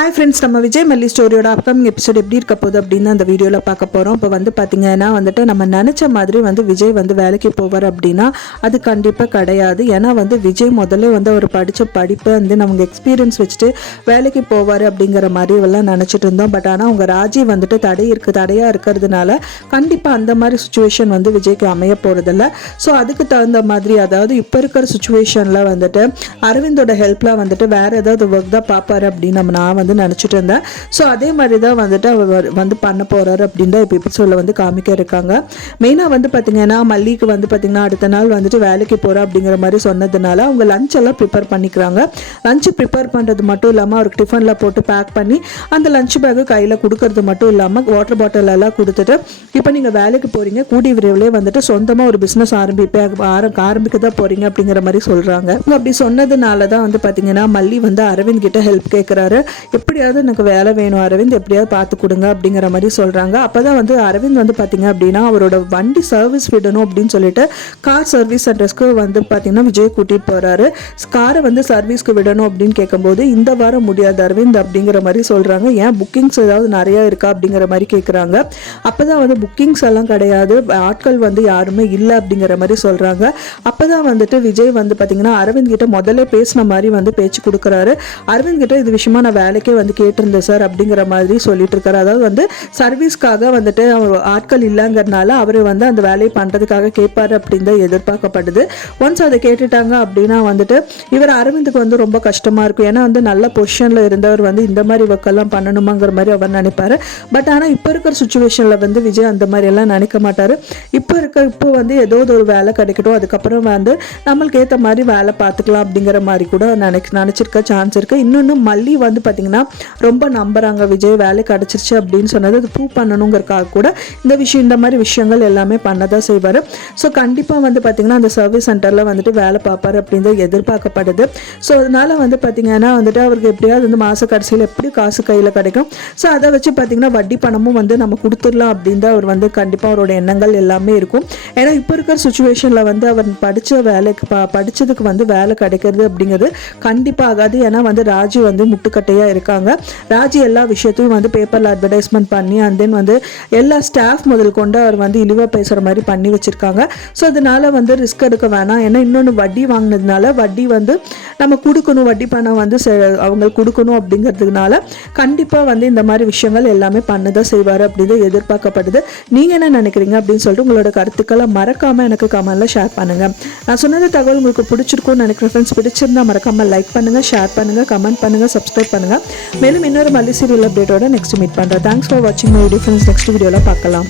Hi friends, நம்ம விஜய் மல்லி ஸ்டோரியோட upcoming episode எப்படி இருக்க போகுது அப்படின்னு அந்த வீடியோவில் பார்க்க போகிறோம். இப்போ வந்து பார்த்தீங்கன்னா வந்துட்டு நம்ம நினச்ச மாதிரி வந்து விஜய் வந்து வேலைக்கு போவார் அப்படின்னா அது கண்டிப்பாக கிடையாது. ஏன்னா வந்து விஜய் முதல்ல வந்து அவர் படித்த படிப்பை வந்து நமக்கு எக்ஸ்பீரியன்ஸ் வச்சுட்டு வேலைக்கு போவார் அப்படிங்கிற மாதிரி எல்லாம் நினச்சிட்டு இருந்தோம். பட் ஆனால் அவங்க ராஜி வந்துட்டு தடையாக இருக்கிறதுனால கண்டிப்பாக அந்த மாதிரி சுச்சுவேஷன் வந்து விஜய்க்கு அமைய போகிறதில்ல. ஸோ அதுக்கு தகுந்த மாதிரி, அதாவது இப்போ இருக்கிற சுச்சுவேஷனில் வந்துட்டு அரவிந்தோட ஹெல்ப்பில் வந்துட்டு வேறு ஏதாவது ஒர்க் தான் பார்ப்பாரு அப்படின்னு நான் வந்து நினச்சிட்டு இருந்தேன். ஸோ அதே மாதிரி தான் வந்துட்டு அவர் வந்து பண்ண போகிறாரு அப்படின்னு தான் இப்போ எபிசோடில் வந்து காமிக்க இருக்காங்க. மெயினாக வந்து பார்த்திங்கன்னா மல்லிக்கு வந்து பார்த்திங்கன்னா அடுத்த நாள் வந்துட்டு வேலைக்கு போகிறா அப்படிங்கிற மாதிரி சொன்னதுனால அவங்க லஞ்ச் எல்லாம் ப்ரிப்பேர் பண்ணிக்கிறாங்க. லஞ்சு ப்ரிப்பேர் பண்ணுறது மட்டும் இல்லாமல் அவருக்கு டிஃபனில் போட்டு பேக் பண்ணி அந்த லஞ்ச் பேக்கு கையில் கொடுக்கறது மட்டும் இல்லாமல் வாட்டர் பாட்டில் எல்லாம் கொடுத்துட்டு இப்போ நீங்கள் வேலைக்கு போகிறீங்க, கூடிய விரைவிலே வந்துட்டு சொந்தமாக ஒரு பிஸ்னஸ் ஆரம்பிக்க தான் போகிறீங்க அப்படிங்கிற மாதிரி சொல்கிறாங்க. அப்படி சொன்னதுனால தான் வந்து பார்த்திங்கன்னா மல்லி வந்து அரவிந்த் கிட்ட ஹெல்ப் கேட்குறாரு. எப்படியாவது எனக்கு வேலை வேணும் அரவிந்த், எப்படியாவது பார்த்து கொடுங்க அப்படிங்கிற மாதிரி சொல்கிறாங்க. அப்போ தான் வந்து அரவிந்த் வந்து பார்த்திங்க அப்படின்னா அவரோட வண்டி சர்வீஸ் விடணும் அப்படின்னு சொல்லிட்டு கார் சர்வீஸ் சென்டர்ஸ்க்கு வந்து பார்த்திங்கன்னா விஜய் கூட்டிகிட்டு போகிறாரு. காரை வந்து சர்வீஸ்க்கு விடணும் அப்படின்னு கேட்கும்போது இந்த வாரம் முடியாது அரவிந்த் அப்படிங்கிற மாதிரி சொல்கிறாங்க. ஏன் புக்கிங்ஸ் ஏதாவது நிறையா இருக்கா அப்படிங்கிற மாதிரி கேட்குறாங்க. அப்போ தான் வந்து புக்கிங்ஸ் எல்லாம் கிடையாது, ஆட்கள் வந்து யாருமே இல்லை அப்படிங்கிற மாதிரி சொல்கிறாங்க. அப்போ தான் வந்துட்டு விஜய் வந்து பார்த்திங்கன்னா அரவிந்த் கிட்ட முதல்ல பேசின மாதிரி வந்து பேச்சு கொடுக்குறாரு. அரவிந்த் கிட்ட இது விஷயமா நான் வேலைக்கே வந்து கேட்டிருந்தேன் சார் அப்படிங்கிற மாதிரி சொல்லிட்டு இருக்காரு. அதாவது வந்து சர்வீஸ்க்காக வந்துட்டு அவர் ஆட்கள் இல்லைங்கிறதுனால அவர் வந்து அந்த வேலையை பண்ணுறதுக்காக கேட்பாரு அப்படின்னு தான் எதிர்பார்க்கப்படுது. ஒன்ஸ் அதை கேட்டுட்டாங்க அப்படின்னா வந்துட்டு இவர் அரவிந்துக்கு வந்து ரொம்ப கஷ்டமாக இருக்கும். ஏன்னா வந்து நல்ல பொசிஷனில் இருந்தவர் வந்து இந்த மாதிரி ஒர்க்கெல்லாம் பண்ணணுமாங்கிற மாதிரி அவர் நினைப்பாரு. பட் ஆனால் இப்போ இருக்கிற சுச்சுவேஷனில் வந்து விஜய் அந்த மாதிரி எல்லாம் நினைக்க மாட்டார். இப்போ வந்து ஏதோ ஒரு வேலை கிடைக்கட்டும், அதுக்கப்புறம் வந்து நம்மளுக்கு ஏற்ற மாதிரி வேலை பார்த்துக்கலாம் அப்படிங்கிற மாதிரி கூட நினச்சிருக்க சான்ஸ் இருக்குது. இன்னொன்று மல்லி வந்து பார்த்திங்கன்னா ரொம்ப நம்புறாங்க விஜய் வேலை கிடச்சிருச்சு அப்படின்னு சொன்னது அது ப்ரூவ் பண்ணணுங்கிறக்காக கூட இந்த மாதிரி விஷயங்கள் எல்லாமே பண்ணதான் செய்வார். ஸோ கண்டிப்பாக வந்து பார்த்திங்கன்னா அந்த சர்வீஸ் சென்டரில் வந்துட்டு வேலை பார்ப்பார் அப்படின்னு எதிர்பார்க்கப்படுது. ஸோ அதனால வந்து பார்த்திங்கன்னா வந்துட்டு அவருக்கு எப்படியாவது வந்து மாத கடைசியில் எப்படி காசு கையில் கிடைக்கும், ஸோ அதை வச்சு பார்த்திங்கன்னா வட்டி பணமும் வந்து நம்ம கொடுத்துடலாம் அப்படின்னு தான் அவர் வந்து கண்டிப்பாக அவரோட எண்ணங்கள் எல்லாமே இருக்கும். ஏன்னா இப்போ இருக்கிற சுச்சுவேஷனில் வந்து அவர் படித்ததுக்கு வந்து வேலை கிடைக்கிறது அப்படிங்கிறது கண்டிப்பாக ஆகாது. ஏன்னா வந்து ராஜு வந்து முட்டுக்கட்டையாக இருக்காங்க. ராஜி எல்லா விஷயத்தையும் வந்து பேப்பரில் அட்வர்டைஸ்மெண்ட் பண்ணி அண்ட் தென் வந்து எல்லா ஸ்டாஃப் முதல் கொண்டு அவர் வந்து இழிவாக பேசுகிற மாதிரி பண்ணி வச்சுருக்காங்க. ஸோ அதனால வந்து ரிஸ்க் எடுக்க வேணாம். ஏன்னா இன்னொன்று வட்டி வாங்கினதுனால வட்டி வந்து நம்ம கொடுக்கணும், வட்டி பணம் வந்து அவங்களுக்கு கொடுக்கணும் அப்படிங்கிறதுனால கண்டிப்பாக வந்து இந்த மாதிரி விஷயங்கள் எல்லாமே பண்ணதான் செய்வார் அப்படின்னு எதிர்பார்க்கப்படுது. நீங்கள் என்ன நினைக்கிறீங்க அப்படின்னு சொல்லிட்டு உங்களோட கருத்துக்களை மறக்காமல் எனக்கு கமெண்ட்டில் ஷேர் பண்ணுங்கள். நான் சொன்னது தகவல் உங்களுக்கு பிடிச்சிருக்கும்னு நினைக்கிறேன் ஃப்ரெண்ட்ஸ். பிடிச்சிருந்தா மறக்காமல் லைக் பண்ணுங்கள், ஷேர் பண்ணுங்கள், கமெண்ட் பண்ணுங்கள், சப்ஸ்கிரைப் பண்ணுங்கள். மேலும் இன்னொரு மல்லி சீரியல் அப்டேட்டோட நெக்ஸ்ட் மீட் பண்ணுறேன். தேங்க்ஸ் ஃபார் வாட்சிங் மை வீடியோ ஃப்ரெண்ட்ஸ். நெக்ஸ்ட் வீடியோவில் பார்க்கலாம்.